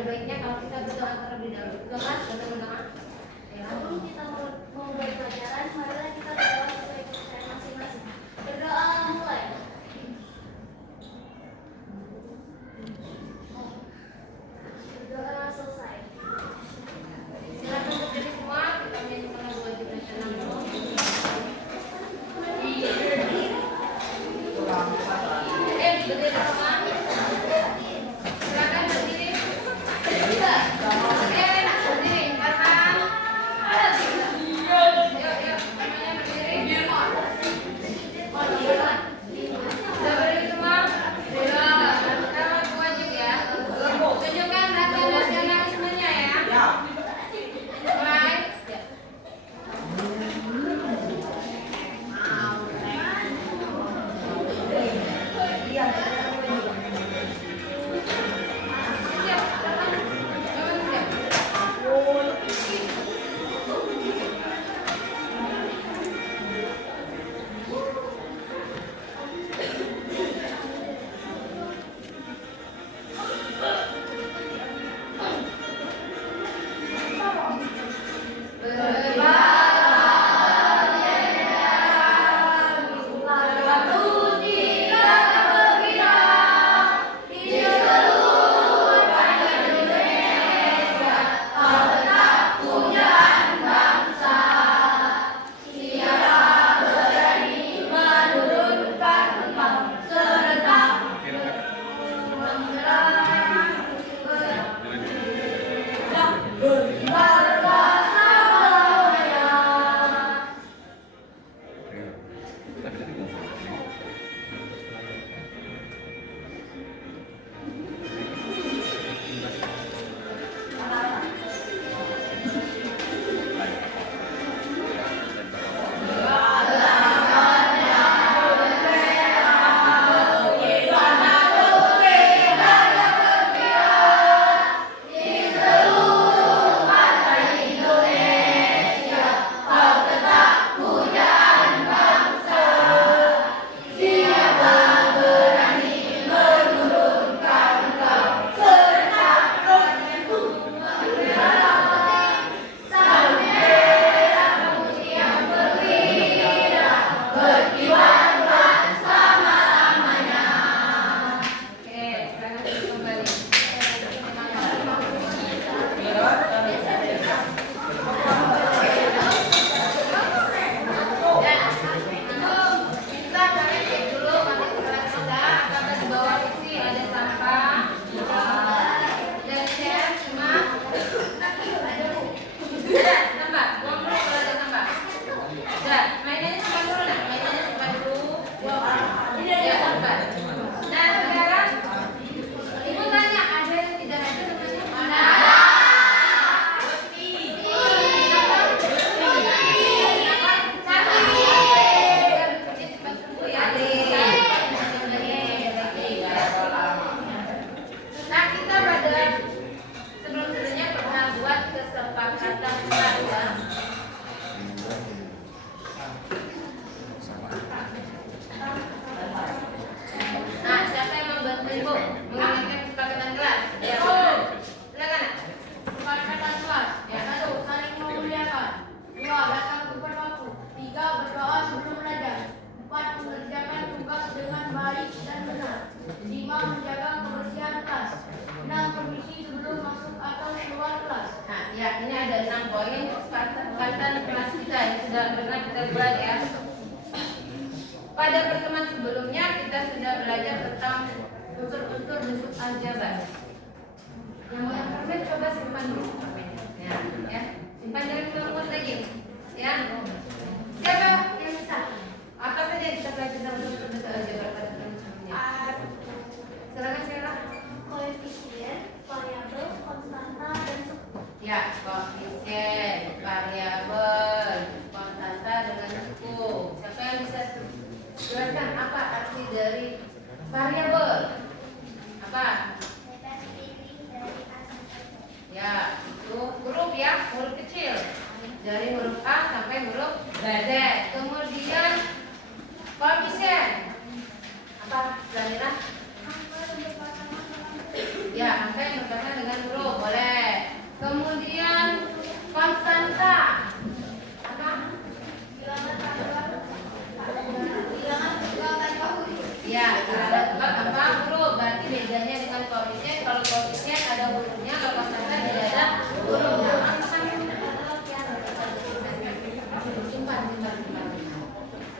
ada baiknya kalau kita berdoa terlebih dahulu. Doa berdoa. Sebelum kita memulai pelajaran, marilah kita berdoa sesuai kepercayaan masing-masing. Berdoa mulai. Berdoa selesai. Silakan berdiri semua. Kita menyanyikan lagu wajib nasional. Berdiri semua. Silakan berdiri. Berdiri. Karena yuk, semuanya berdiri. Sudah berdiri semua? Kita lagu wajib ya. Tunjukkan rasa nasionalismenya ya. Mulai. Siap. Jangan siap. Oke, silakan kembali. Kita kalian cek dulu masuk kelas kita. Apakah di bawah isi ada sampah? Dan share cuma ada sampah. Buang dulu kalau ada sampah. Udah, mainannya simpan dulu nak. Mainannya simpan dulu. Ya, simpan. Nah, sekarang ibu tanya, ada yang tidak ada temannya? Ada. Nah, kita pada sebelum-sebelumnya pernah buat kesepakatan keluarga. Nah, siapa yang membantu ibu mengingatkan kesepakatan kelas? Ya, silakan. Kesepakatan kelas. Ya. 1. Saling memuliakan. 2. Datang tepat waktu. 3. Berdoa sebelum belajar. 4. Mengerjakan tugas dengan baik dan benar. 5. Menjaga kebersihan kelas. 6. Permisi sebelum masuk atau keluar kelas. Nah, ya, ini ada 6 poin kesepakatan kelas kita yang sudah pernah kita buat ya. Pada pertemuan sebelumnya kita sudah belajar tentang unsur-unsur bentuk aljabar. Yang mau permen coba simpan dulu permennya, ya. Simpan jangan keluar lagi, ya. Siapa yang bisa? Apa saja yang kita pelajari tentang unsur-unsur aljabar pada pertemuan sebelumnya? Silakan Sheila. Koefisien, variabel, konstanta, dan suku. Ya, koefisien, variabel, konstanta dengan suku. Siapa yang bisa jelaskan apa arti dari variabel? Apa? Ya, itu huruf ya, huruf kecil. Dari huruf A sampai huruf Z. Kemudian koefisien. Ya, angka yang berkaitan dengan huruf boleh. Kemudian konstanta. Apa? Ya, ada tempat tanpa huruf. Berarti bedanya dengan koefisien. Kalau koefisien ada hurufnya, kalau konstanta tidak ada hurufnya.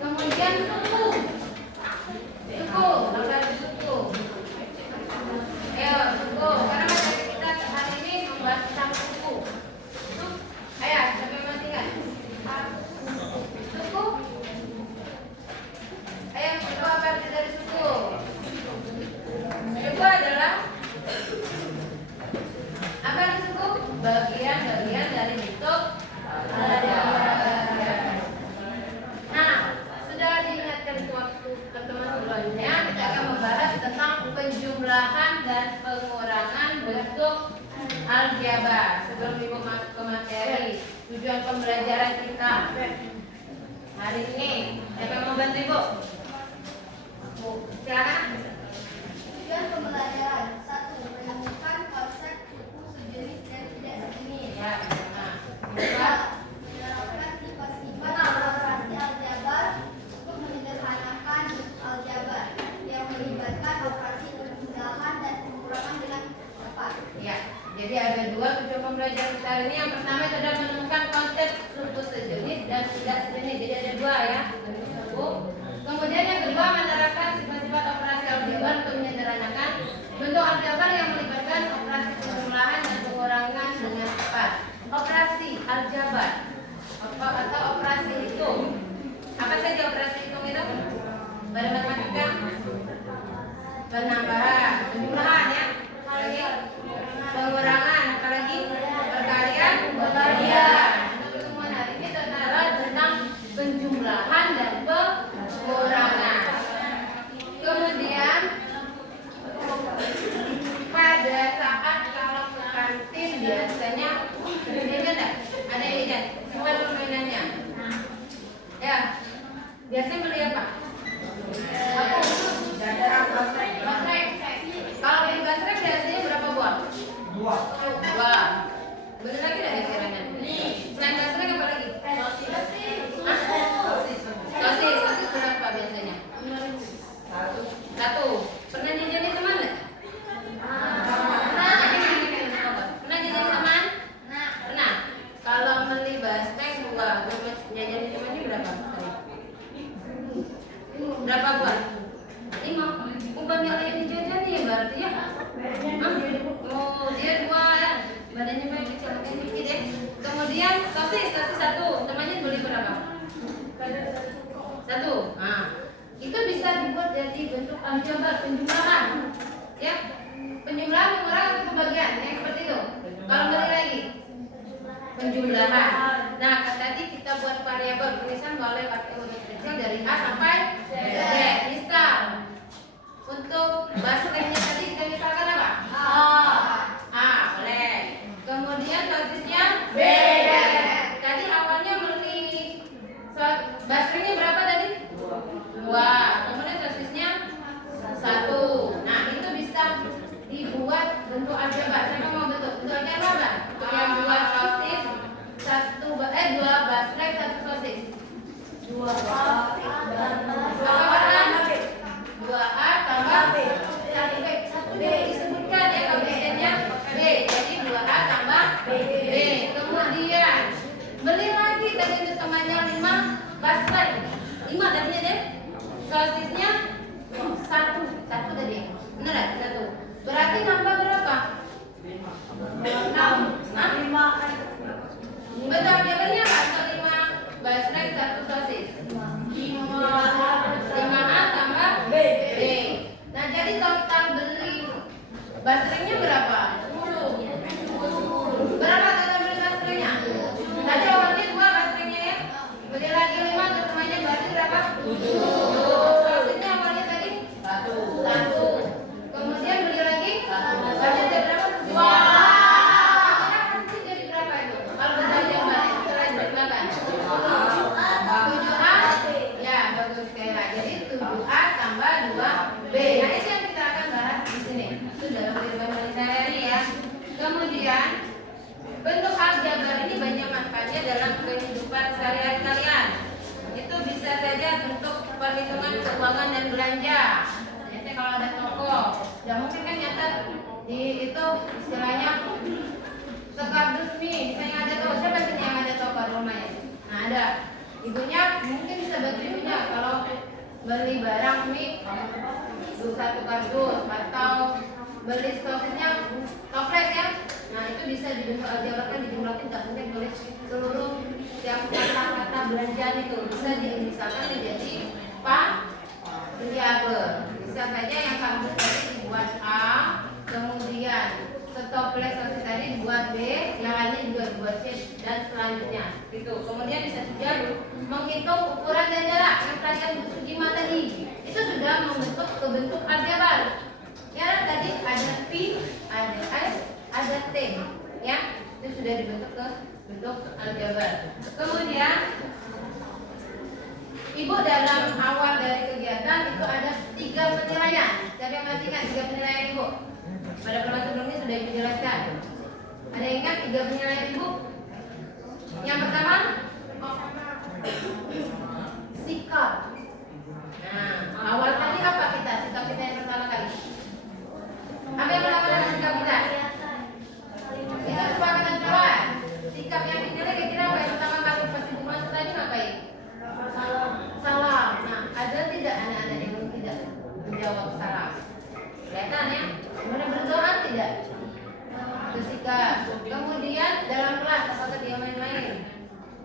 Kemudian suku. Suku, apa suku? Ayo, suku. Karena materi kita hari ini membahas tentang suku. Ayo, siapa yang mau tinggal? Suku. Ayo, suku apa arti dari suku? Suku adalah apa arti suku? Bagian-bagian dari bentuk Nah, sudah diingatkan waktu pertemuan sebelumnya, kita akan membahas tentang penjumlahan dan pengurangan bentuk aljabar. Sebelum Ibu masuk ke materi, tujuan pembelajaran kita hari ini, siapa yang mau bantu Ibu? Bu, silakan. Tujuan pembelajaran 1. Menemukan konsep suku sejenis dan tidak sejenis. Ya, nah, Kedua, menerapkan sifat-sifat operasi aljabar untuk menyederhanakan aljabar yang melibatkan operasi penjumlahan dan pengurangan dengan tepat. ya. Jadi ada dua tujuan pembelajaran kita hari ini. Yang pertama adalah menemukan konsep suku sejenis dan tidak sejenis. Jadi ada dua ya. Suku. Kemudian yang kedua menerapkan sifat-sifat operasi aljabar untuk menyederhanakan bentuk aljabar yang melibatkan operasi penjumlahan dan pengurangan dengan tepat. Operasi aljabar atau operasi hitung. Apa saja operasi hitung itu? Pada matematika penambahan, penjumlahan ya. Lagi pengurangan, apalagi perkalian, pembagian. Untuk pertemuan hari ini tentang penjumlahan dan pengurangan. Kemudian pada saat kalau ke kantin biasanya ada ide bukan permainannya. Ya, biasanya beli apa? Basreng. Kalau beli basreng biasanya berapa buah? Dua. Bener lagi dari kiranya. Selain basreng apa lagi? Sosis berapa biasanya? Satu. Pernah jajanin teman nggak? Pernah jajanin teman? Pernah. Kalau beli basreng dua, jajanin temannya berapa? Berapa buah? 5. Banyak yang jajanin berarti ya? Oh, dia 2 ya. Badannya paling kecil, mungkin dikit ya. Kemudian sosis satu. Temannya beli berapa? 1. Nah, itu bisa dibuat jadi bentuk aljabar penjumlahan. Ya. Penjumlahan, pengurangan atau pembagian, yang seperti itu. Kalau balik lagi penjumlahan. Nah, kan tadi kita buat variabel tulisan boleh pakai huruf kecil dari A sampai Z. Misal untuk basrengnya tadi kita misalkan apa? A, boleh. Kemudian sosisnya B. Tadi awalnya beli basrengnya berapa tadi? 2. Kemudian sosisnya 1. Nah, itu bisa dibuat bentuk aljabar. Siapa mau bentuk aljabar apa? Yang 2 sosis, 2 basreng, 1 sosis. 2A tambah B. 1 jangan disebutkan ya koefisiennya B. Jadi 2A tambah B. Kemudian beli lagi tadi untuk temannya 5 basreng. 5 tadinya deh. Sosisnya 1 tadi. Benar ya? 1. Berarti nambah berapa? 6. Betul jawabannya apa? 5 basreng 1 sosis. 5A tambah B. Nah, jadi total beli basrengnya berapa? 10. Berapa total beli basrengnya? Tadi awalnya 2 basrengnya ya. Beli lagi 5 untuk temannya berarti berapa? 7. Sosisnya awalnya tadi 1. Kemudian beli lagi budgetnya berapa? 2. Jadi berapa itu? Kalau belanja balik setelah dibagi 7A. Ya, bagus sekali lagi. Jadi 7A tambah 2B. Nah, itu yang kita akan bahas di sini. Itu dalam kehidupan wanita ya. Kemudian bentuk aljabar ini banyak manfaatnya dalam kehidupan sehari-hari kalian. Itu bisa saja bentuk perhitungan keuangan dan belanja. Biasanya kalau ada toko, ya mungkin kan nyatet di itu istilahnya sekardus nih, misalnya ada toko, siapa sini yang ada toko di rumahnya? Nah ada, ibunya mungkin bisa bantu ibunya kalau beli barang nih satu kardus atau beli stoknya toples ya. Nah itu bisa dibentuk aljabarkan, dijumlahkan, gabungkan oleh seluruh yang kata-kata belanjaan itu bisa misalkan menjadi variabel. Bisa saja yang kardus tadi dibuat A, kemudian stoples tadi dibuat B, yang lainnya juga dibuat C dan selanjutnya. Gitu. Kemudian bisa juga menghitung ukuran dan jarak yang perhatian Bu Sujima tadi. Itu sudah membentuk bentuk aljabar. Ya tadi ada P, ada S, ada T, ya itu sudah dibentuk ke bentuk aljabar. Kemudian ibu dalam awal dari kegiatan itu ada 3 penilaian. Siapa yang masih ingat 3 penilaian ibu? Pada pertemuan sebelumnya sudah ibu jelaskan. Ada yang ingat 3 penilaian ibu? Yang pertama sikap. Nah awal tadi apa kita? Sikap kita yang pertama kali. Apa yang pertama dalam sikap kita? Kita kesepakatan kawan. Sikap yang dinilai kira-kira apa yang pertama kali pas ibu masuk tadi ngapain? Salam. Nah, ada tidak anak-anak yang tidak menjawab salam? Kelihatan ya? Kemudian berdoa tidak? Bersikap. Kemudian dalam kelas apakah dia main-main?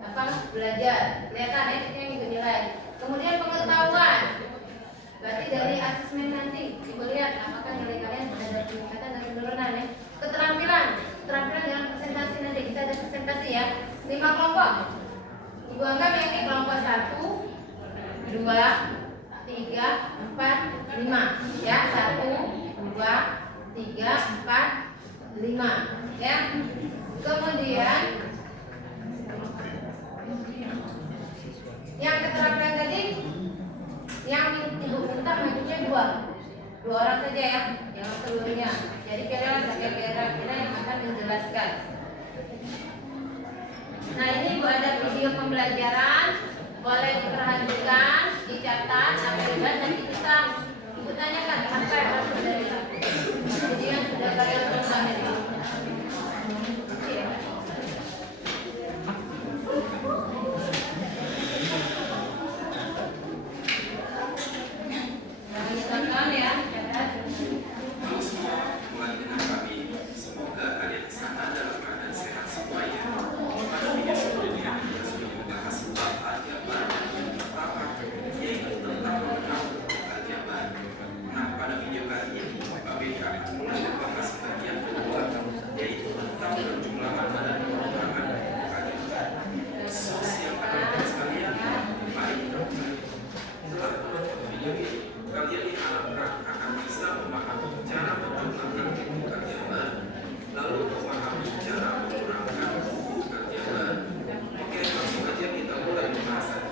Apa belajar? Kelihatan ya? Itu yang ibu nilai. Kemudian pengetahuan. Berarti dari asesmen nanti ibu lihat apakah nilai kalian ada peningkatan dan penurunan ya. Keterampilan dalam presentasi nanti kita ada presentasi ya. 5 kelompok. Ibu anggap yang ini kelompok 1, 2, 3, 4, 5 ya. 1, 2, 3, 4, 5 ya. Kemudian yang keterampilan tadi yang ibu minta majunya 2 orang saja ya, jangan seluruhnya. Jadi kira-kira yang akan menjelaskan. Nah ini ibu ada video pembelajaran, boleh diperhatikan, dicatat, sampai dibahas dan kita ibu tanyakan apa yang harus dari jadi yang sudah kalian lakukan ini. Misalkan ya, semoga kalian di sana dalam keadaan sehat semuanya. Pada video sebelumnya kita sudah membahas bab aljabar yang pertama, yaitu tentang mengenal aljabar. Nah, pada video kali ini KBK akan mulai membahas bagian kedua, yaitu tentang perjumlahan dan pengurangan aljabar. Yang pada sekalian, mari kita mulai. Setelah menonton video ini, kalian diharapkan akan bisa memahami cara menjumlahkan buku aljabar, lalu memahami cara mengurangkan buku aljabar. Oke, langsung aja kita mulai pembahasan.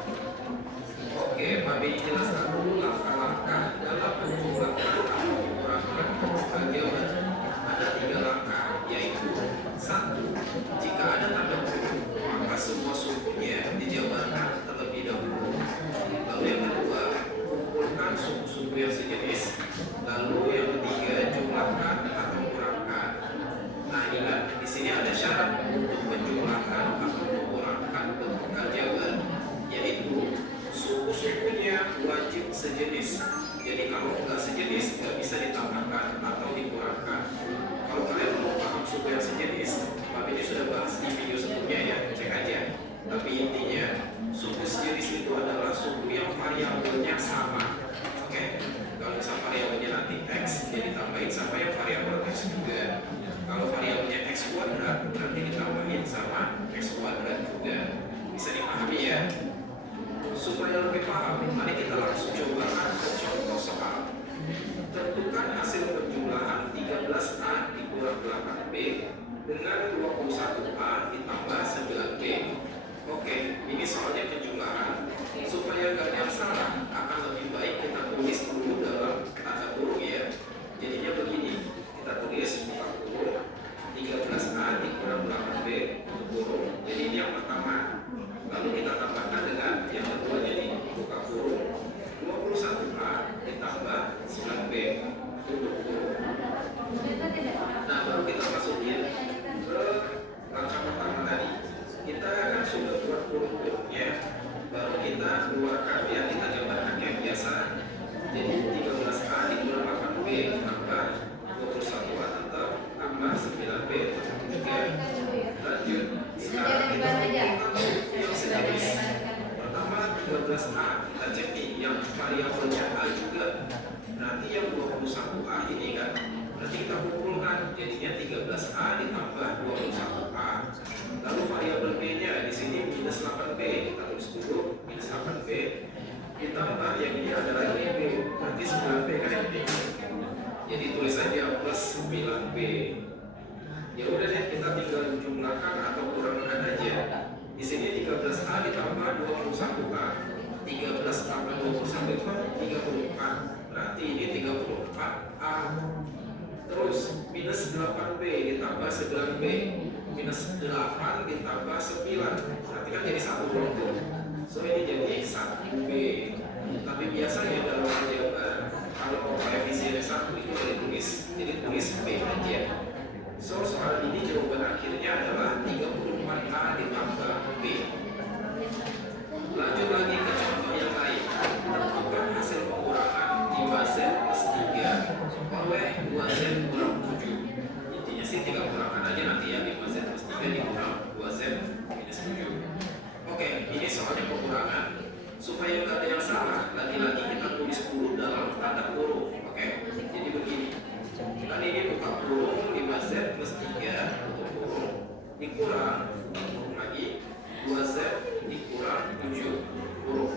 Oke, Pak Beni jelaskan dulu langkah-langkah dalam menjumlahkan atau mengurangkan buku aljabar. Ada 3 langkah, yaitu 1. Jika ada tanda huruf, maka semua sukunya dijabarkan terlebih dahulu. Lalu yang kedua, kumpulkan suku-suku yang sejenis. Lalu yang ketiga, jumlahkan atau kurangkan. Nah, ingat di sini ada syarat untuk menjumlahkan atau mengurangkan bentuk aljabar, yaitu suku-sukunya wajib sejenis. Jadi kalau nggak sejenis, nggak bisa ditambahkan atau dikurangkan. Kalau kalian mau paham suku yang sejenis, Pak Beni sudah bahas di video sebelumnya ya, cek aja. Tapi intinya, suku sejenis itu adalah suku yang variabelnya sama. Oke, kalau misal variabelnya nanti x, jadi tambahin sama yang variabel x juga. Kalau variabelnya x kuadrat, nanti ditambahin sama x kuadrat juga. Bisa dipahami ya? Supaya lebih paham, mari kita langsung coba ke contoh soal. Tentukan hasil penjumlahan 13A dikurang 8B dengan 21A ditambah 9B. Oke, ini soalnya penjumlahan. Supaya gak yang salah, akan lebih baik kita tulis dulu dalam tanda kurung ya. Jadinya begini, kita tulis buka kurung 13 kurung-kurungnya, baru kita keluarkan ya, kita jabarkan yang biasa. Jadi 13A dikurang 8B tambah 21A tetap tambah 9B 3. Lanjut. Sekarang kita kumpulkan yang sejenis. Pertama 12A kita cek nih yang variabelnya A juga. Berarti yang 21A ini kan. Berarti kita kumpulkan jadinya 13A ditambah 21A. Lalu variabel B-nya di sini minus 8B, kita tulis dulu minus 8B ditambah yang ini ada lagi B, berarti 9B kan ini. Jadi tulis aja plus 9B. Ya udah deh, kita tinggal jumlahkan atau kurangkan aja. Di sini 13A ditambah 21A. 13 tambah 21 itu 34. Berarti ini 34A. Terus minus 8B ditambah 9B. Minus 8 ditambah 9. Berarti kan jadi 1 tuh. So ini jadi 1B. Tapi biasanya dalam aljabar kalau koefisien 1 itu boleh tulis, jadi tulis B aja. So soal ini jawaban akhirnya adalah 34A ditambah B. Lanjut lagi ke contoh yang lain. Tentukan hasil pengurangan 5Z plus 3 oleh 2Z kurang 7. Intinya sih tinggal kurangkan aja nanti ya, 5Z plus 3 dikurang 2Z minus 7. Oke, ini soalnya pengurangan. Supaya nggak ada yang salah, lagi-lagi kita tulis dulu dalam tanda kurung. Oke, jadi begini. Kan ini buka kurung 5Z plus 3 tutup kurung dikurang lagi 2Z dikurang 7 kurung.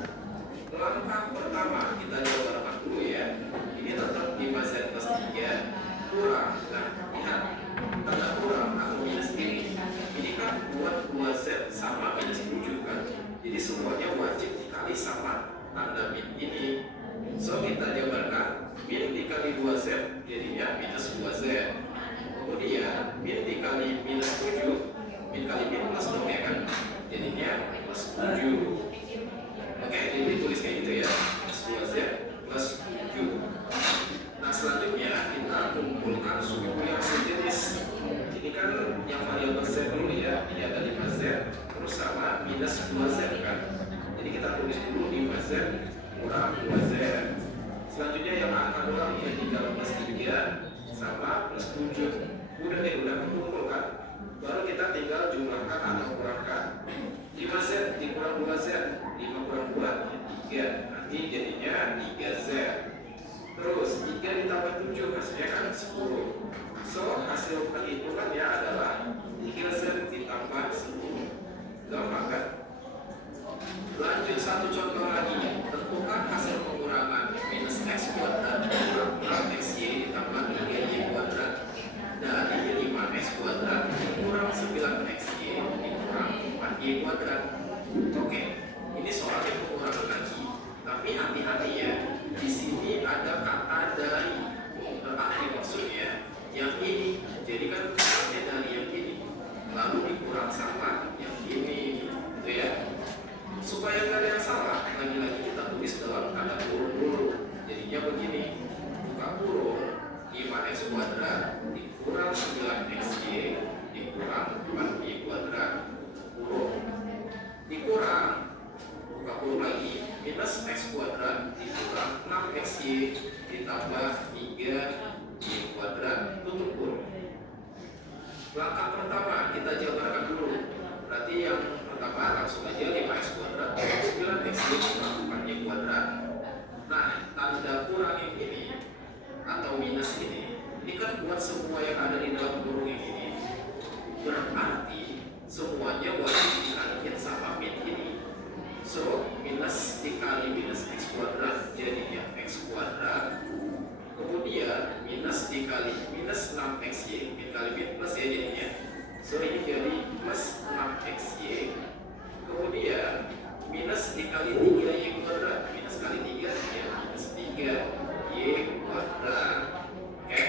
Langkah pertama kita jabarkan dulu ya. Ini tetap 5Z plus 3 kurang. Nah, lihat tanda kurang atau minus ini. Ini kan buat 2Z sama minus 7 kan. Jadi semuanya wajib dikali sama tanda min ini. So kita jabarkan min dikali 2Z jadinya minus 2Z. Kemudian min dikali minus 7, min kali min plus dong ya kan, jadinya plus 7. Oke, jadi tulis kayak gitu ya, plus 2Z plus 7. Nah selanjutnya kita kumpulkan suku yang sejenis. Ini kan yang variabel Z dulu ya, ini ada 5Z terus sama minus 2Z kan. Jadi kita tulis dulu 5Z kurang 2Z. Selanjutnya yang angka doang ya, 3 plus 3 sama plus 7. Udah deh, udah kumpul kan. Baru kita tinggal jumlahkan atau kurangkan. 5Z dikurang 2Z, 5 kurang 2 ya 3. Nanti jadinya 3Z. Terus 3 ditambah 7 hasilnya kan 10. So hasil perhitungannya adalah 3Z ditambah 10. Gampang kan? Lanjut satu contoh lagi. Tentukan hasil pengurangan minus x kuadrat kurang xy ditambah 3y kuadrat dari 5x kuadrat kurang 9xy dikurang 4y kuadrat. Oke, ini soalnya pengurangan lagi. Tapi hati-hati ya. Di sini ada kata dari. Berarti maksudnya yang ini. Jadi kan kurangnya dari yang ini. Lalu dikurang sama yang ini. Gitu ya. Supaya nggak ada yang salah, lagi-lagi kita tulis dalam tanda kurung dulu. Jadinya begini, buka kurung 5x kuadrat dikurang 9xy dikurang 4y kuadrat kurung dikurang, buka kurung lagi, minus x kuadrat dikurang 6xy ditambah 3y kuadrat tutup kurung. Langkah pertama kita jabarkan dulu. Berarti yang pertama langsung aja 5x kuadrat 9xy kurang 4y kuadrat. Nah, tanda kurang yang ini atau minus ini kan buat semua yang ada di dalam kurung yang ini. Berarti semuanya wajib dikalikan sama min ini. So, minus dikali minus x kuadrat jadinya x kuadrat. Kemudian minus dikali minus 6xy, min kali min plus ya jadinya. So ini jadi plus 6xy. Kemudian minus dikali 3y kuadrat. Minus kali 3 ya minus 3y kuadrat. Oke.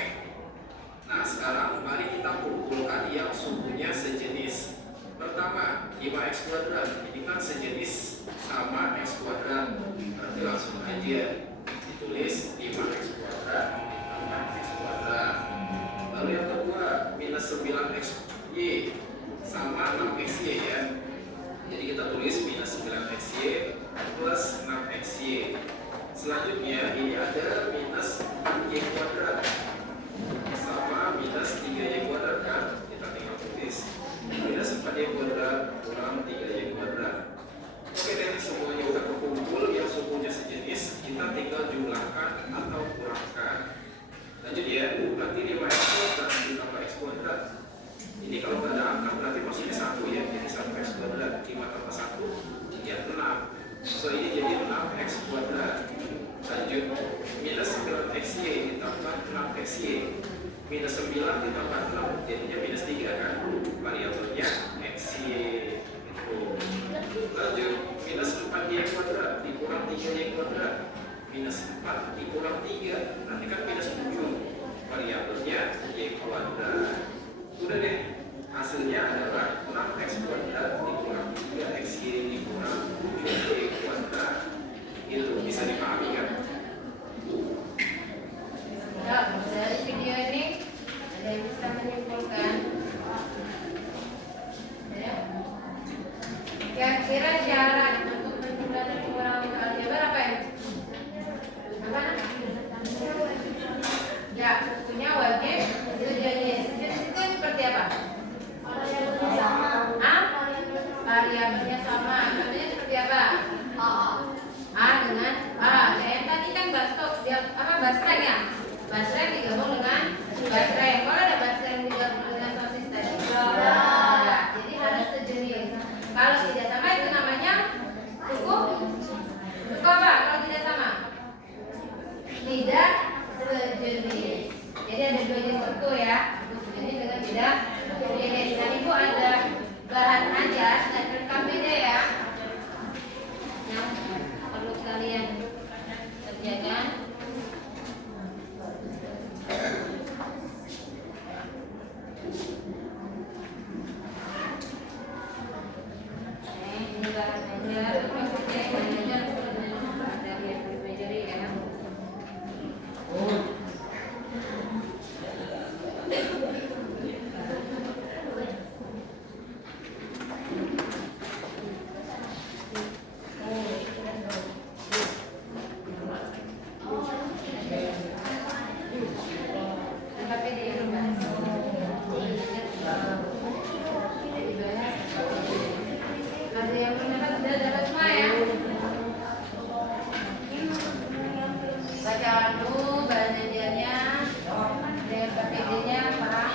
Nah sekarang mari kita kumpulkan yang sukunya sejenis. Pertama 5x kuadrat. Ini kan sejenis sama x kuadrat. Berarti langsung aja ditulis 5x kuadrat ditambah x kuadrat. Lalu yang kedua minus 9xy sama 6xy ya. Jadi kita tulis minus 9xy plus 6xy. Selanjutnya ini ada minus 4y kuadrat sama minus 3y kuadrat kan? Kita tinggal tulis minus 4y kuadrat kurang 3y kuadrat. Oke deh, semuanya udah terkumpul yang sukunya sejenis, kita tinggal jumlahkan atau kurangkan. Lanjut ya, berarti 5x kuadrat ditambah x kuadrat. Ini kalau nggak ada angka berarti maksudnya 1 ya, jadi 1x kuadrat. 5 tambah 1 ya 6. So ini jadi 6x kuadrat. Lanjut, minus 9xy ditambah 6xy. Minus 9 ditambah 6 jadinya minus 3 kan? Variabelnya xy. Lanjut, minus 4y kuadrat dikurang 3y kuadrat. Minus 4 dikurang 3 nanti kan minus 7. Variabelnya y kuadrat. Udah deh, hasilnya adalah 6x kuadrat dikurang 3xy dikurang 7y kuadrat. Itu bisa dipahami kan? Ya, dari video ini ada yang bisa menyimpulkan ya. Kira-kira syarat untuk menentukan ukuran aljabar apa ya? Apa? Ya, sukunya wajib sejenis. Sejenis itu seperti apa? Variabelnya sama. Artinya seperti apa? A dengan A. Kayak tadi kan basreng ya? Basreng digabung dengan basreng. Kalau ada basreng digabung dengan sosis tadi? Ya, jadi harus sejenis. Kalau tidak sama itu namanya suku. Suku apa? Kalau tidak sama? Tidak sejenis. Jadi ada dua jenis suku ya. Sejenis dengan tidak sejenis. Dan ibu ada bahan aja dan rekam beda ya. Yang perlu kalian kerjakan. Ini bahan aja. Dari yang dipelajari ya. Ada yang mendapat sudah dapat semua ya. Baca dulu bahan ajarnya, dengan KPD-nya paham.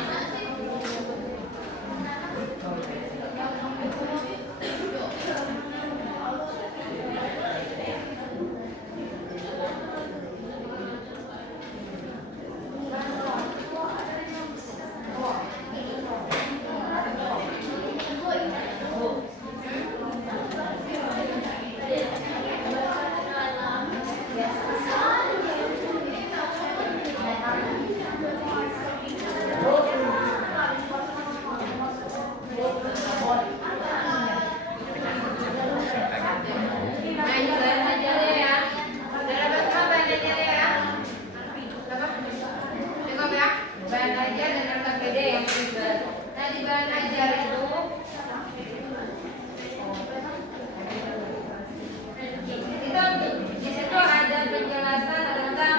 Nah ini bahan ajarnya ya. Sudah dapat semua bahan ajarnya ya. Cukup ya. Bahan ajar dengan KPD yang ribet. Nah di bahan ajar itu di situ ada penjelasan tentang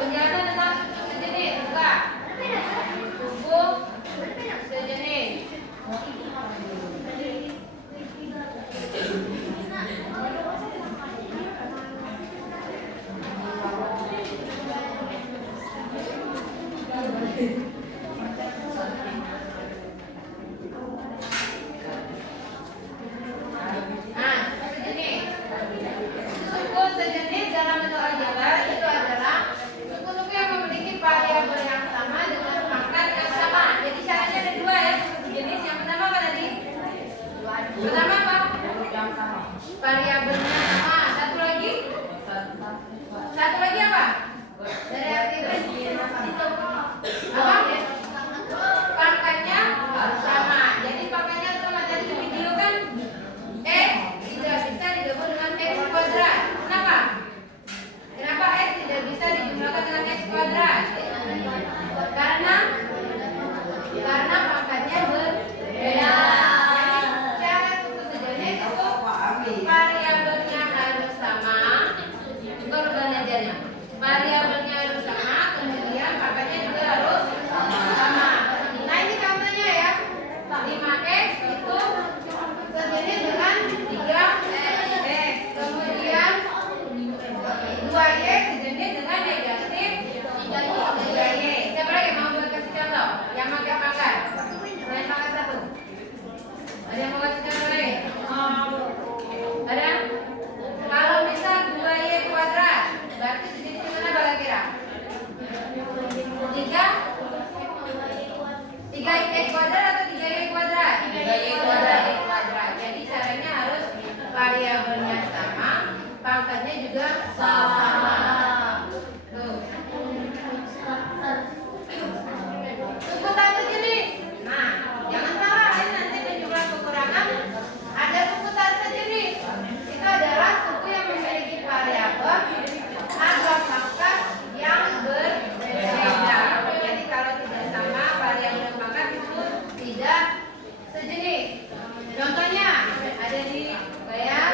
penjelasan tentang sejenis enggak suku sejenis. Nah, sejenis. Suku sejenis dalam bentuk aljabar itu adalah suku-suku yang memiliki variabel yang sama dengan pangkat yang sama. Jadi syaratnya ada dua ya, suku sejenis. Yang pertama apa tadi? Pertama apa? Variabelnya sama. Satu lagi? Satu lagi apa? Dari arti apa? Pangkatnya sama. Jadi pangkatnya sama. Tadi di video kan X tidak bisa digabung dengan X kuadrat. Kenapa? Kenapa X tidak bisa dijumlahkan dengan X kuadrat? Karena bedanya? Variabelnya harus sama, kemudian pangkatnya juga harus sama. Nah ini contohnya ya, 5x itu sejenis dengan 3x, kemudian 2y sejenis dengan negatif 3y. Siapa lagi mau buat kasih contoh? Yang pakai pangkat, selain pangkat 1. Ada yang mau kasih contoh lagi? Ada? Kalau misal 2y kuadrat, berarti sejenis dengan apa kira-kira? 3y kuadrat atau 3y kuadrat? 3y kuadrat. Jadi caranya harus variabelnya sama, pangkatnya juga sama. Tuh. Suku tak sejenis. Nah, jangan salah ya, nanti penjumlahan pengurangan ada suku tak sejenis. Itu adalah suku yang memiliki variabel atau pangkat yang berbeda. Jadi kalau tidak sama variabel dan pangkat itu tidak sejenis. Contohnya ada di bayar.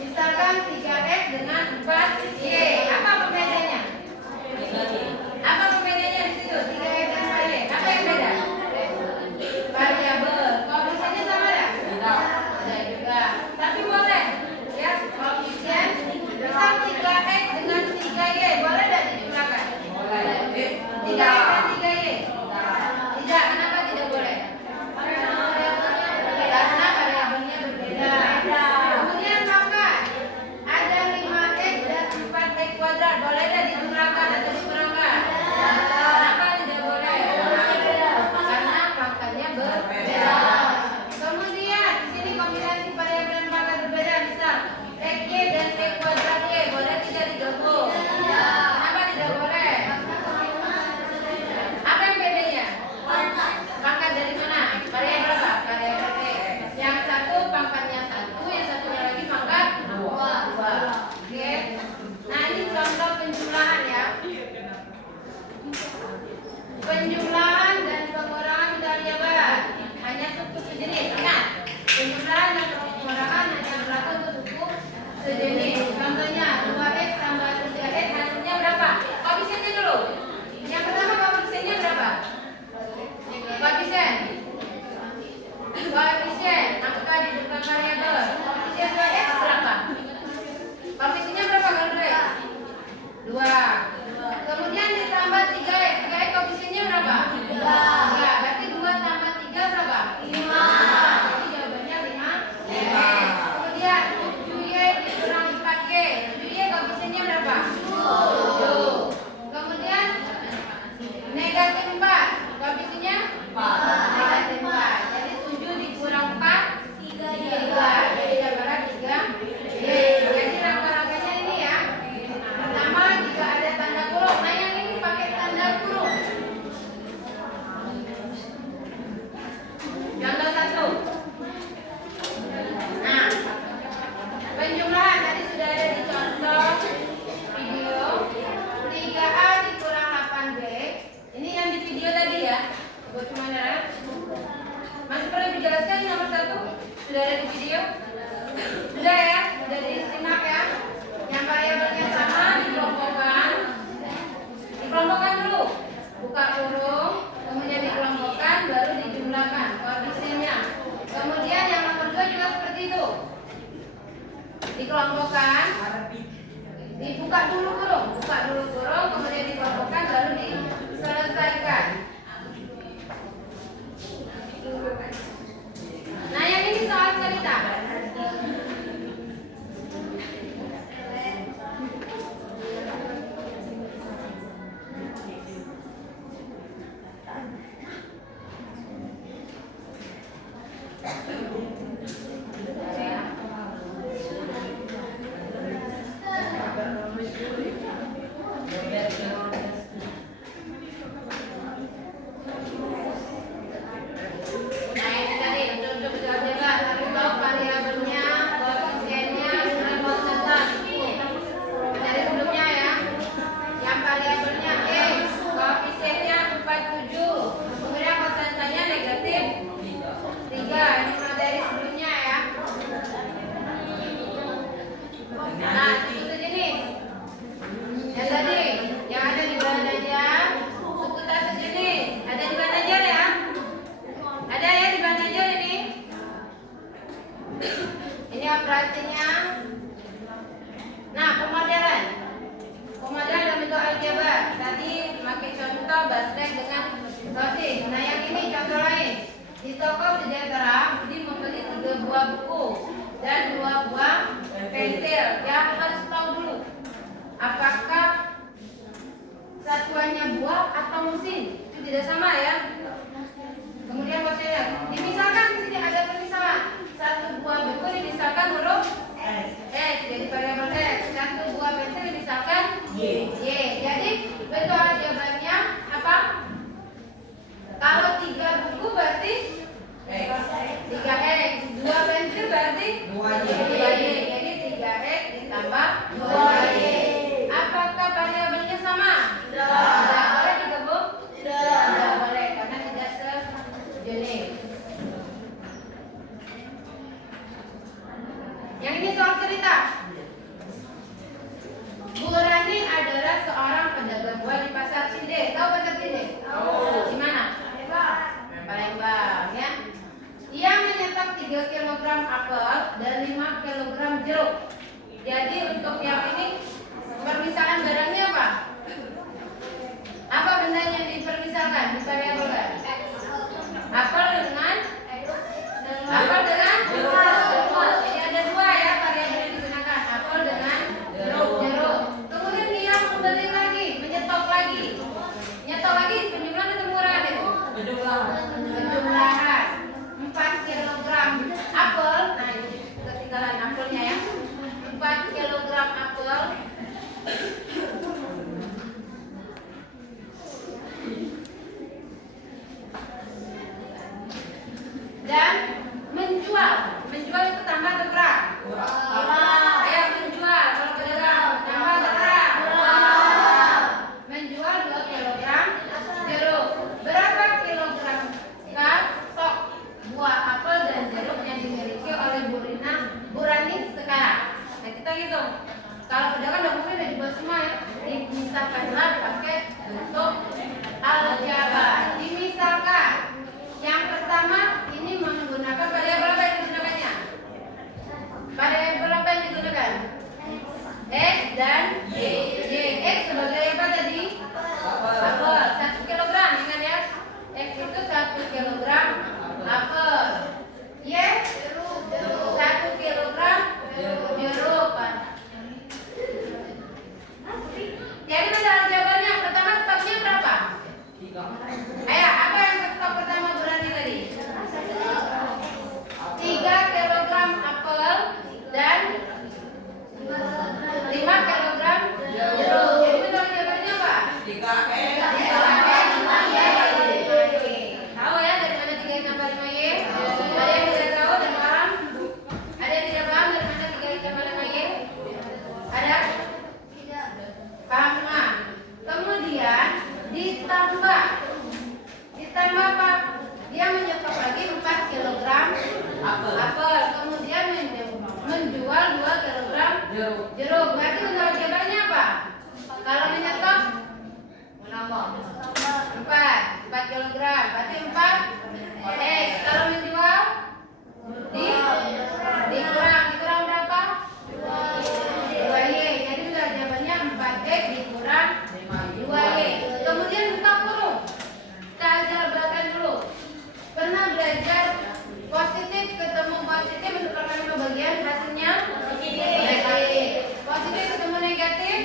Misalkan 3x dengan 4y. Apa perbedaannya? Apa perbedaannya di situ? 3x dan 4y. Apa yang beda? Variabel. Koefisiennya sama ya? Tidak juga. Tapi boleh ya, koefisien misal 3x dengan 3y boleh tidak dijumlahkan? Boleh. 3x dan 3y? Tidak. Kenapa tidak boleh? Karena variabelnya berbeda. Kemudian pangkat ada 5x dan 4x kuadrat, boleh tidak dijumlahkan atau dikurangkan? Kenapa tidak boleh? Karena pangkatnya berbeda. Kemudian di sini kombinasi variabel dan pangkat berbeda, misal xy dan x kuadrat y, boleh tidak digabung? Kenapa tidak boleh? Apa yang bedanya? Pangkat dari mana? Variabel apa? Variabel x. Yang satu pangkatnya 1, yang satunya lagi pangkat 2. Oke. Nah ini contoh penjumlahan ya. Penjumlahan dan pengurangan variabel hanya suku sejenis. Ingat, penjumlahan dan pengurangan hanya berlaku untuk suku sejenis. Contohnya 2x tambah 3x hasilnya berapa? Koefisiennya dulu. Yang pertama koefisiennya berapa? Koefisien. Apakah di depan variabel? Koefisien 2x berapa? Koefisiennya berapa kalau 2x? 2. Kemudian ditambah 3x. 3x koefisiennya berapa? 3. Berarti 2 tambah 3 berapa? 5. Jadi jawabannya 5. Kemudian 7y dikurang 4y. 7y koefisiennya berapa? 7. Kemudian negatif 4. Koefisiennya 4. Negatif 4. Jadi 7 dikurang 4 3. Jadi jawabannya 3y. Jadi rangka-rangkanya ini ya. Pertama jika ada tanda kurung. Nah yang ini pakai tanda kurung. Contoh 1. Nah, penjumlahan tadi sudah ada di contoh video. 3a dikurang 8b. Ini yang di video tadi ya. Buat semuanya. Masih perlu dijelaskan nomor 1? Sudah ada di video? Sudah ya? Sudah disimak ya? Yang variabelnya sama dikelompokkan. Dikelompokkan dulu. Buka kurung, kemudian dikelompokkan, baru dijumlahkan koefisiennya. Kemudian yang nomor 2 juga seperti itu. Dikelompokkan. Dibuka dulu kurung, kemudian dikelompokkan, baru diselesaikan. Nah yang ini soal cerita. Bastek dengan Rosi. Nah yang ini contoh lain. Di toko sejahtera Budi membeli 3 buah buku dan 2 buah pensil. Yang harus tahu dulu apakah satuannya buah atau mesin. Itu tidak sama ya. Kemudian maksudnya dimisalkan di sini ada permisalan. 1 buah buku dimisalkan huruf X, jadi variabel X. 1 buah pensil dimisalkan Y. Jadi bentuk aljabarnya apa? Kalau 3 buku berarti 3X, 2 pensil berarti 2Y. Jadi 3X ditambah 2Y. Apakah variabelnya sama? Tidak boleh digabung? Tidak boleh karena tidak sejenis. Yang ini soal cerita. Bu Rani adalah seorang pedagang buah di pasar Cinde. Tahu pasar Cinde? Di mana? Palembang ya. Ia menyetok 3 kg apel dan 5 kg jeruk. Jadi untuk yang ini permisalan barangnya apa? Apa benda yang dipermisalkan? Divariabelkan. Apel dengan jeruk. Jadi ada 2 ya variabel yang digunakan. Apel dengan jeruk. Kemudian dia membeli lagi, menyetok lagi. Nyetok lagi penjumlahan atau pengurangan itu? Penjumlahan. 4 kg apel. Nah ini ketinggalan apelnya ya. 4 kg apel. Dan menjual itu tambah atau kurang? Ayo menjual, kalau pedagang tambah atau kurang? Menjual 2 kg jeruk. Berapa kilogram stok buah apel dan jeruk yang dimiliki oleh Bu Rani sekarang? Nah kita hitung. Kalau pedagang udah mungkin udah dibuat semua ya. Dimisalkanlah pakai bentuk aljabar. Dimisalkan yang pertama ini menggunakan variabel apa yang digunakannya? Variabel apa yang digunakan? X dan Y. X sebagai apa tadi? Apel. 1 kg, ingat ya? X itu 1 kg apel. Y 1 kg jeruk. Jadi masalah jawabannya pertama stoknya berapa? 3. Ayo, apa yang stok pertama Bu Rani tadi? 3 kg apel dan 5 kg jeruk. Jadi betul jawabannya apa? 3X. Tahu ya dari mana 3X tambah 5Y? Ada yang tidak tahu dan paham? Ada yang tidak paham dari mana 3X tambah 5Y? Ada? Paham semua? Kemudian ditambah apa? Dia menyetok lagi 4 kg apel. Kemudian menjual 2 kg jeruk. Berarti menurut jawabannya apa? Kalau menyetok 4 kg. Berarti 4 X. Kalau menjual dikurang berapa? 2Y. Jadi menurut jawabannya 4X dikurang 2Y. Kemudian buka kurung. Kita aljabarkan dulu. Pernah belajar positif ketemu positif menukarkan 5 bagian hasilnya negatif. Positif ketemu negatif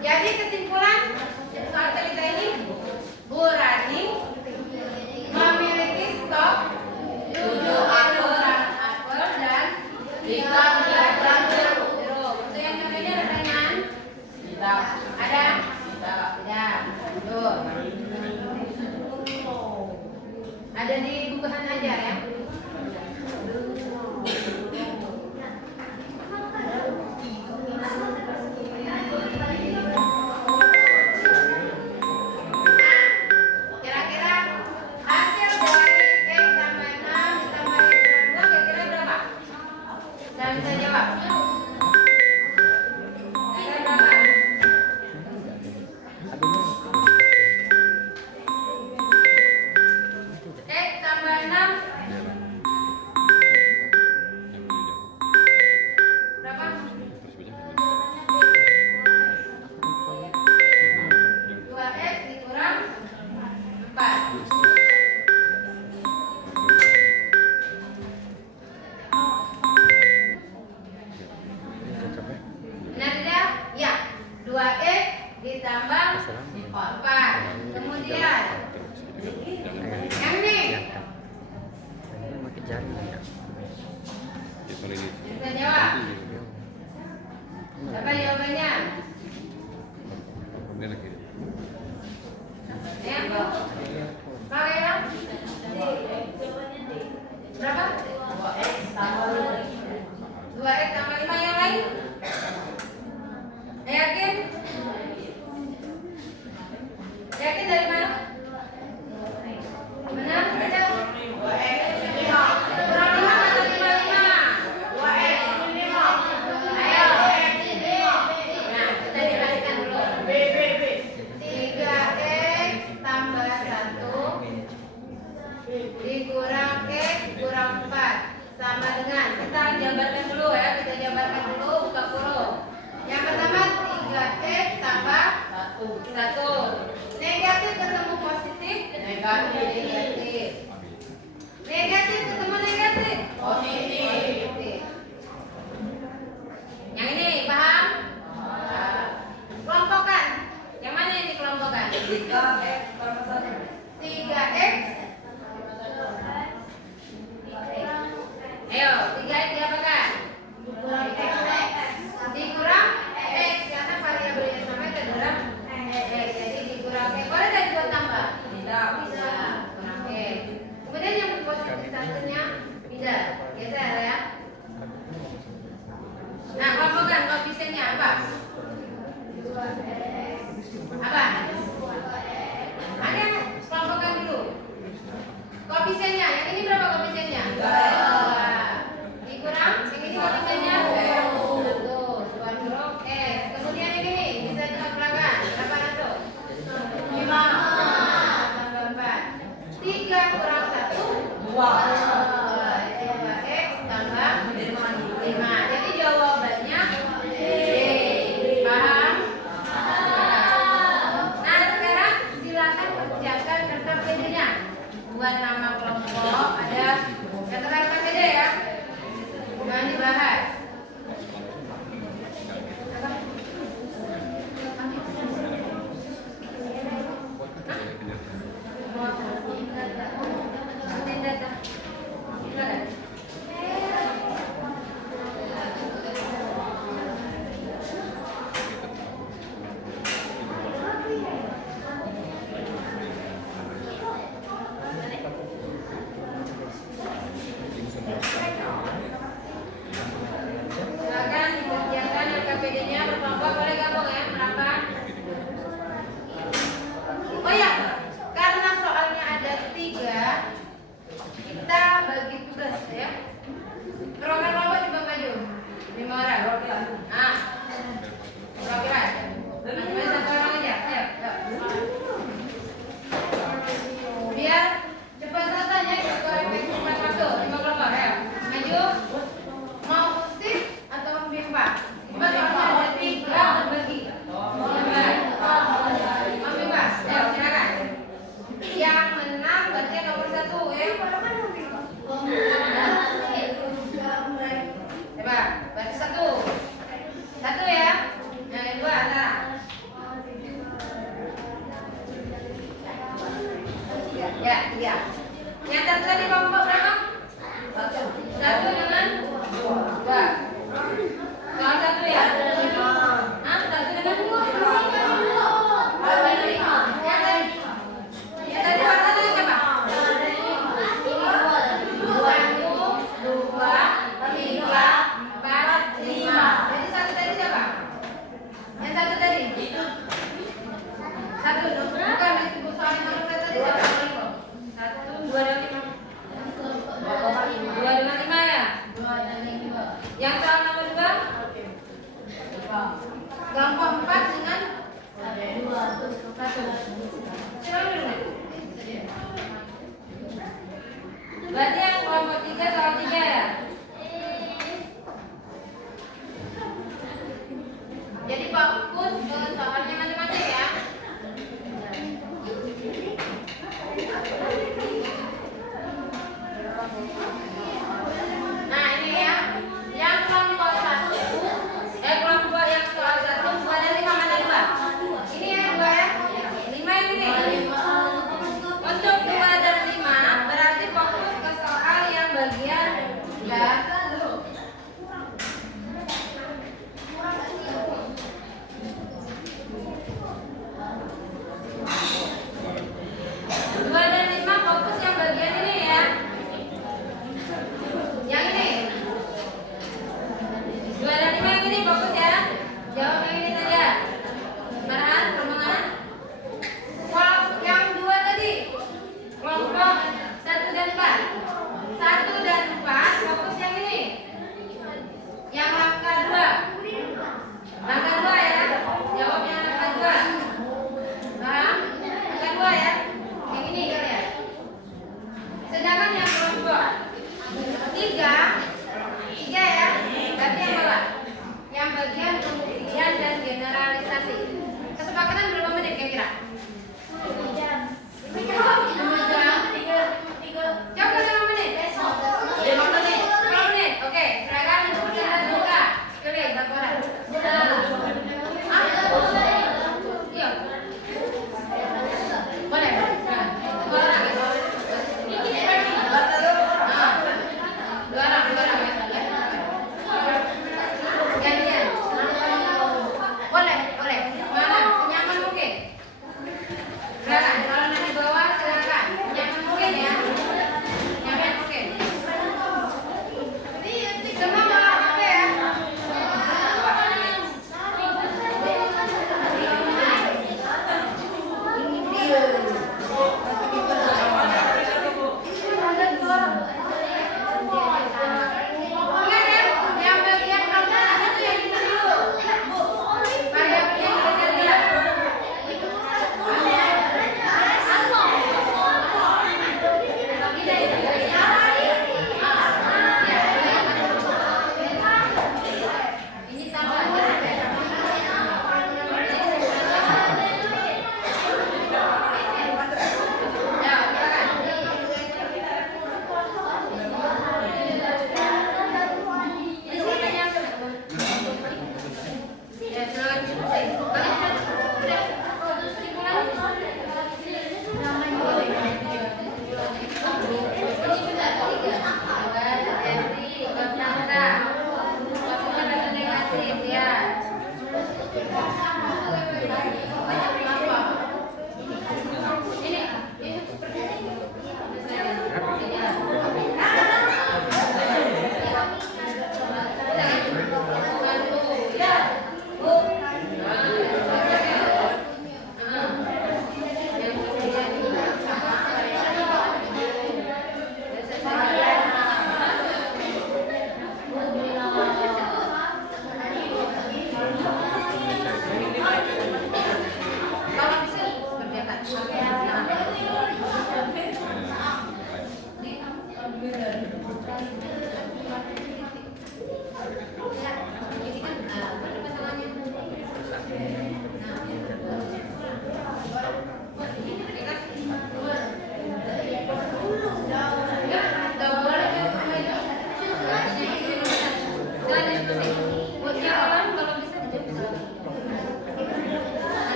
Jadi kesimpulan soal cerita ini, Bu Rani memiliki stok 7 kilogram apel dan 3 kilogram jeruk. Untuk yang lainnya ada pertanyaan? Ada? Tidak. Tuh. Ada di buku ajar ya. Kira-kira hasil dari X tambah 6 ditambah Y kurang 2 kira-kira berapa? Saya bisa jawab. Kira-kira berapa? X tambah 6 berapa? 2X dikurang 4. Benar tidak? Ya. 2X ditambah 4. Kemudian yang ini kita jawab. Apa jawabannya? Ya, Kau ya? Berapa? 2X tambah 5 yang lain? Yakin? Yakin dari mana? Benar? Tidak? Kurang 5 atau 5? 2X 5. Ayo. Nah, kita jelaskan dulu. 3X tambah 1 dikurang X dikurang 4 sama dengan, kita jabarkan dulu ya, kita jabarkan dulu, buka kurung. Yang pertama 3X tambah 1. Negatif ketemu positif, negatif. Negatif ketemu negatif, positif. Yang ini paham? Kelompokkan. Yang mana yang dikelompokkan? 3X. Ayo, 3X diapakan? Dikurang X karena variabelnya sama kita kurang X. Kelompok 4 dengan Ada dua tuh. siapa dulu? Berarti yang kelompok 3 soal 3 ya? Jadi fokus ke soalnya masing-masing ya. Nah ini ya, yang kelompok 1, kelompok yang soal 1 buat ada 5 mana 2? Ini yang 2 ya, 5 ini nih. Untuk 2 dan 5 berarti fokus ke soal yang bagian ya.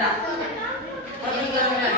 Jadi sama tidak pendek.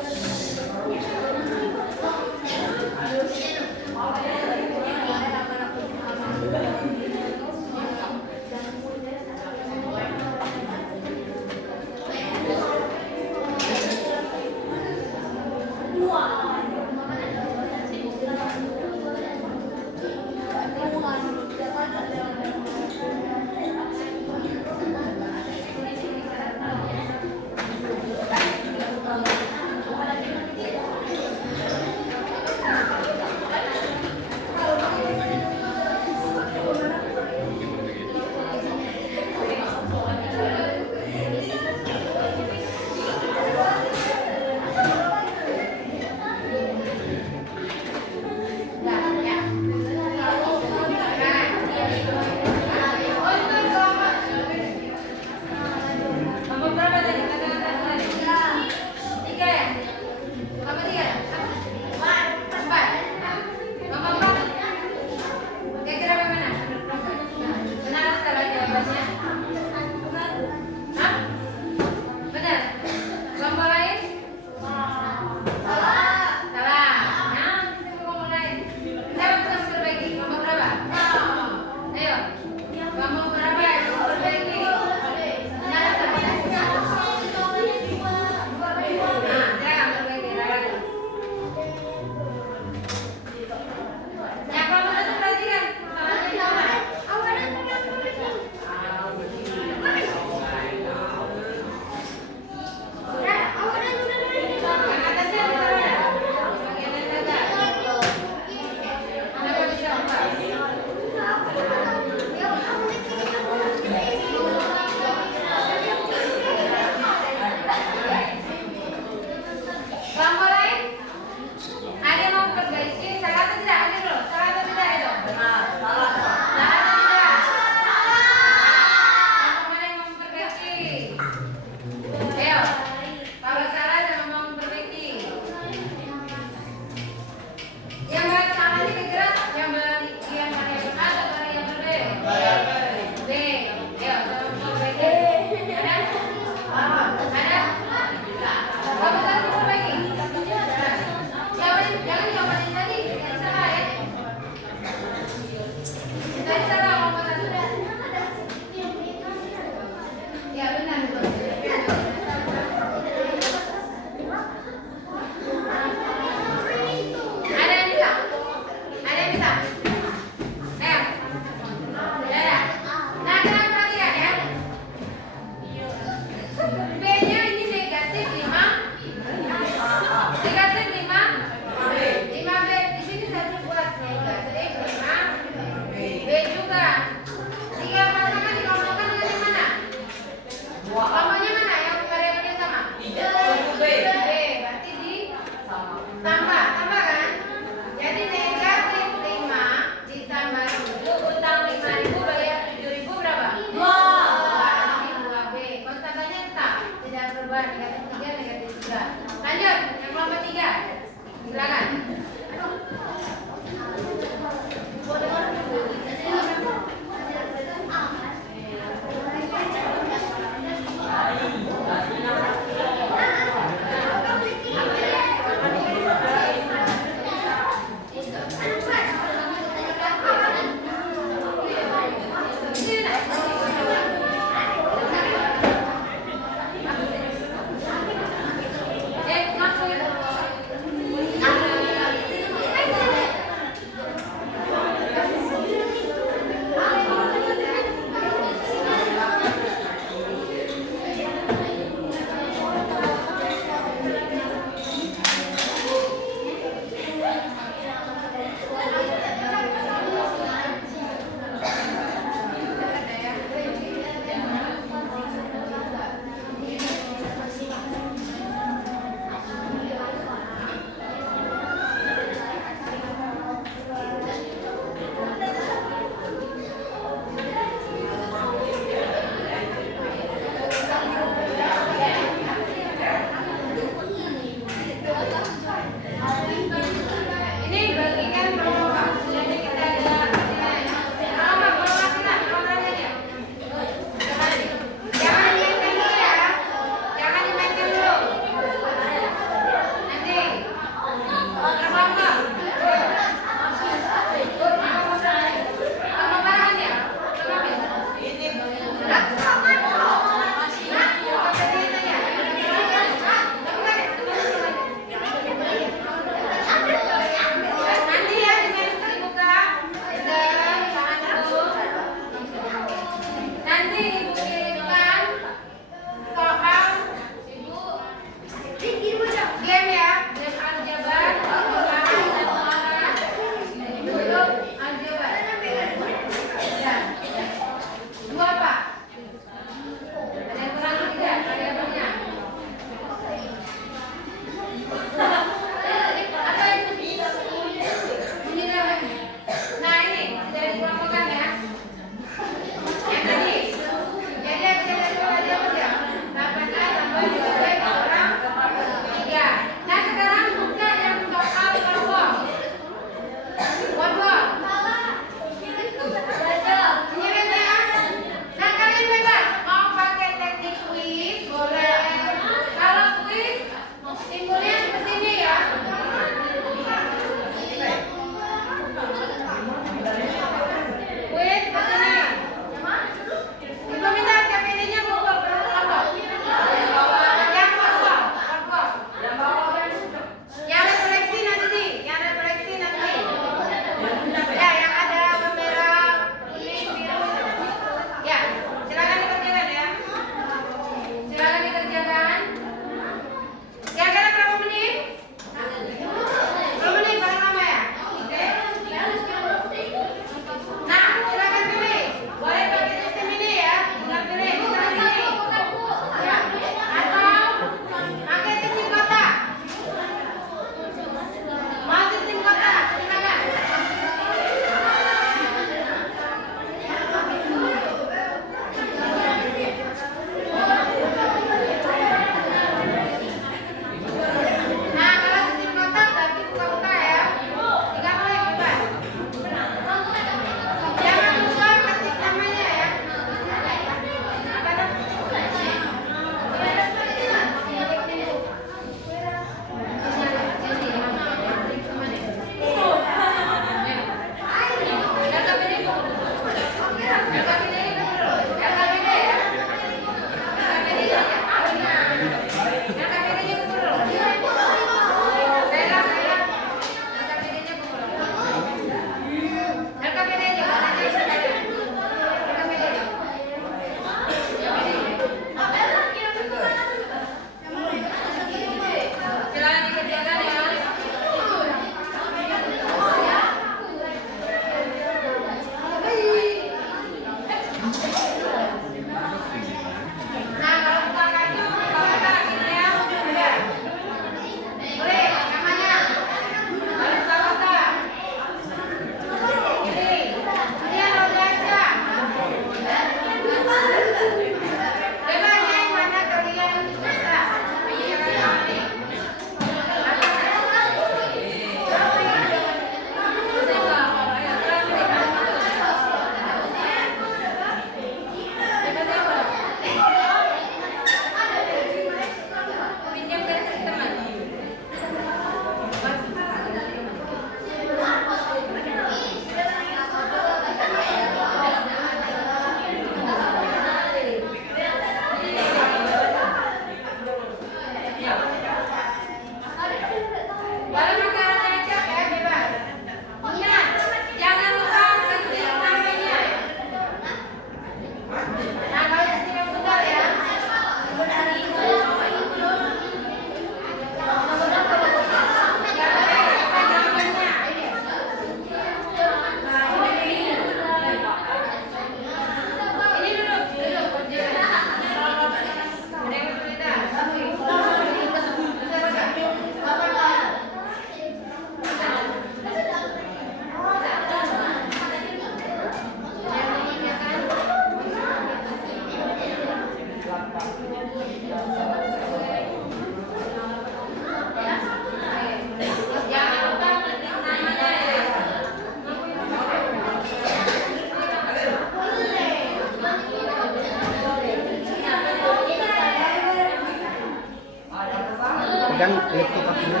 pegang laptop aku ya.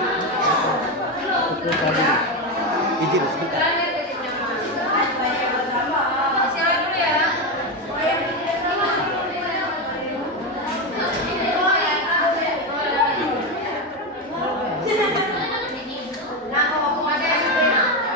Pukul kali. Izin sebentar. Silakan dulu ya.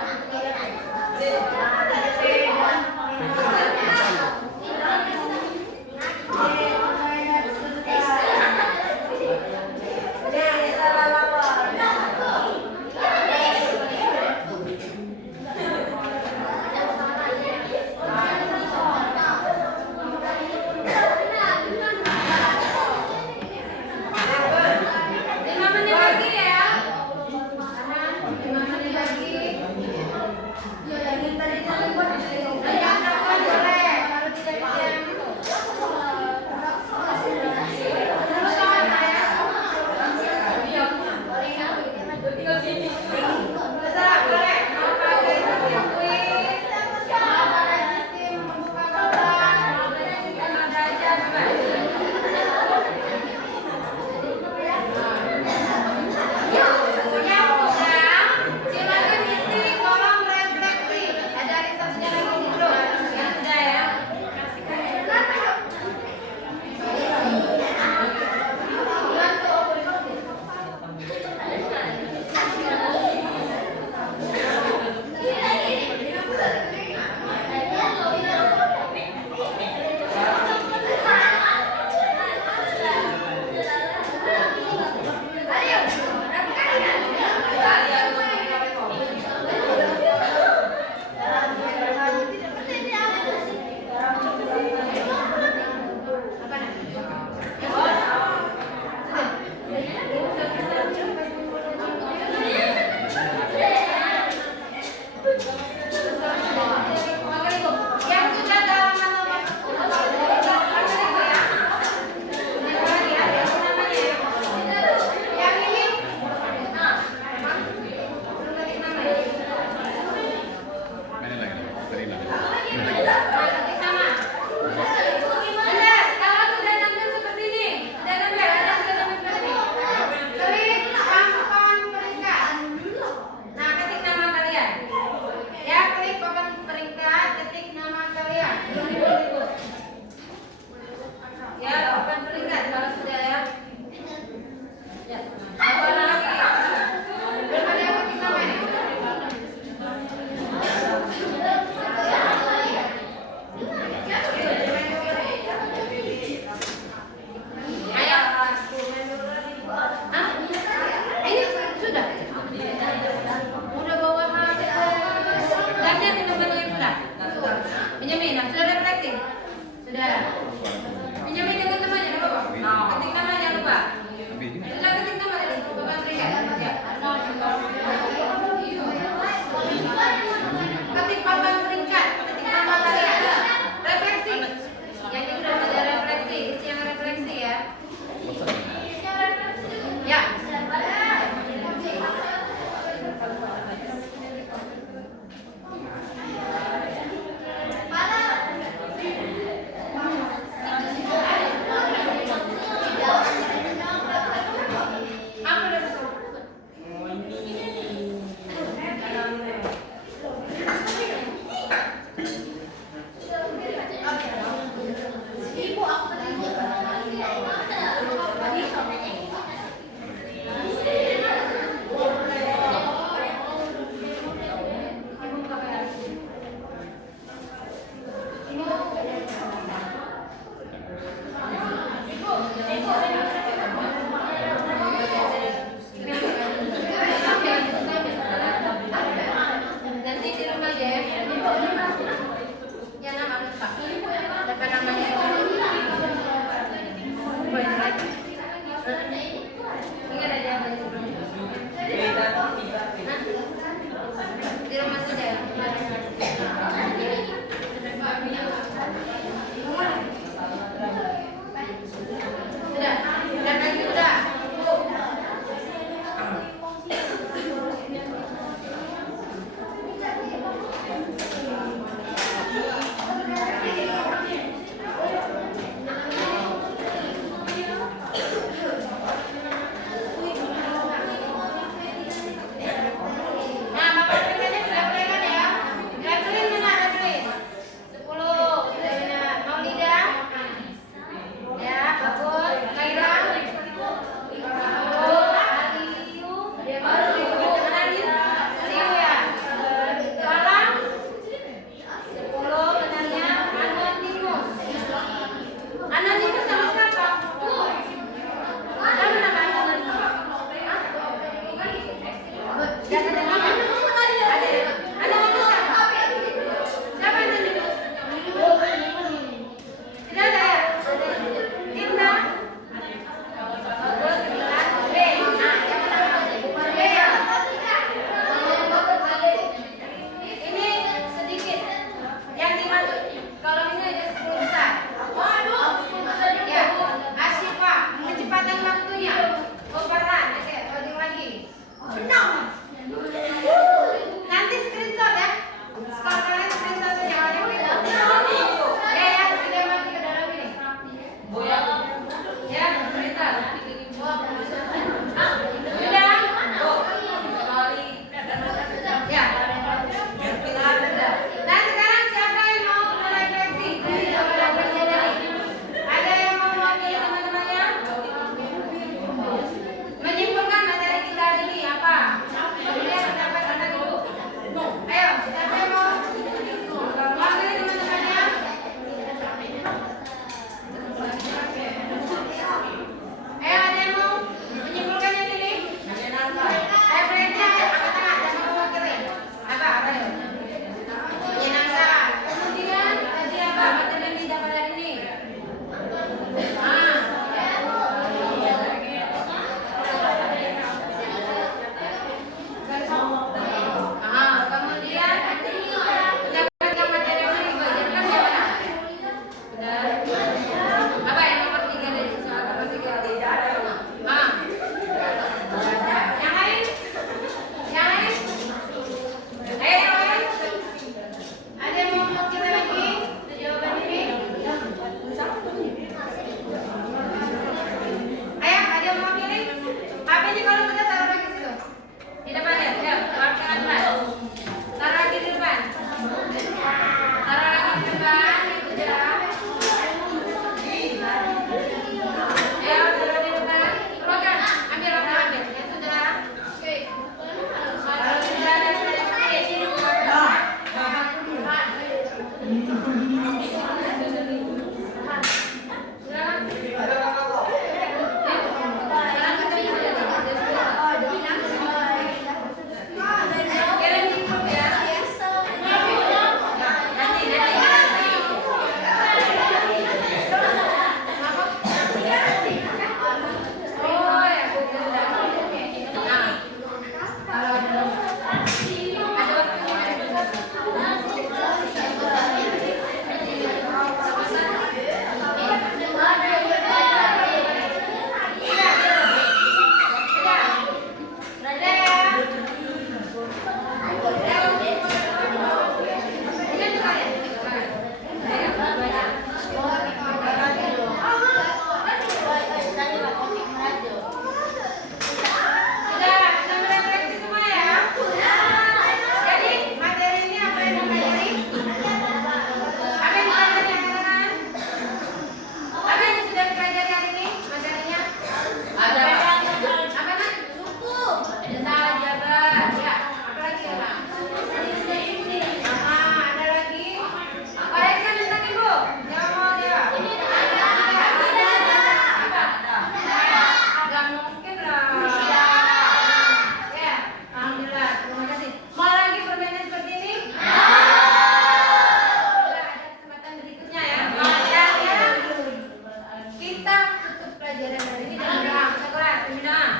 pelajaran hari ini dan doang. Kita kelas, minum.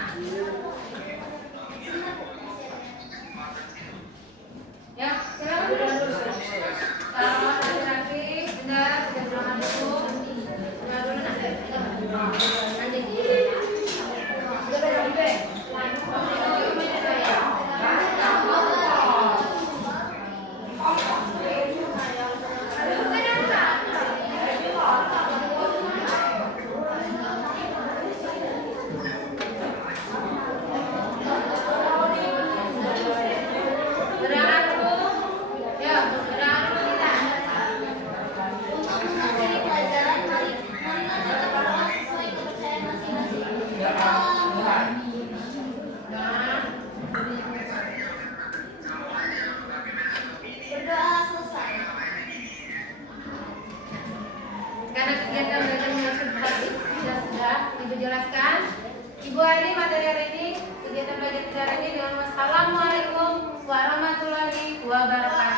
Ya, silakan dulu. Kalau laki-laki, benar, sudah bilang dulu. Benar dulu nanti. Nanti. Udah beda, udah. Gerak dulu. Ya, gerak dulu kita. Untuk mengakhiri pelajaran, marilah kita berdoa sesuai kepercayaan masing-masing. Berdoa selesai. Karena kegiatan belajarnya sudah Ibu jelaskan. Ibu Ari, materi hari ini kegiatan belajar kita hari ini dengan wassalamualaikum warahmatullahi wabarakatuh.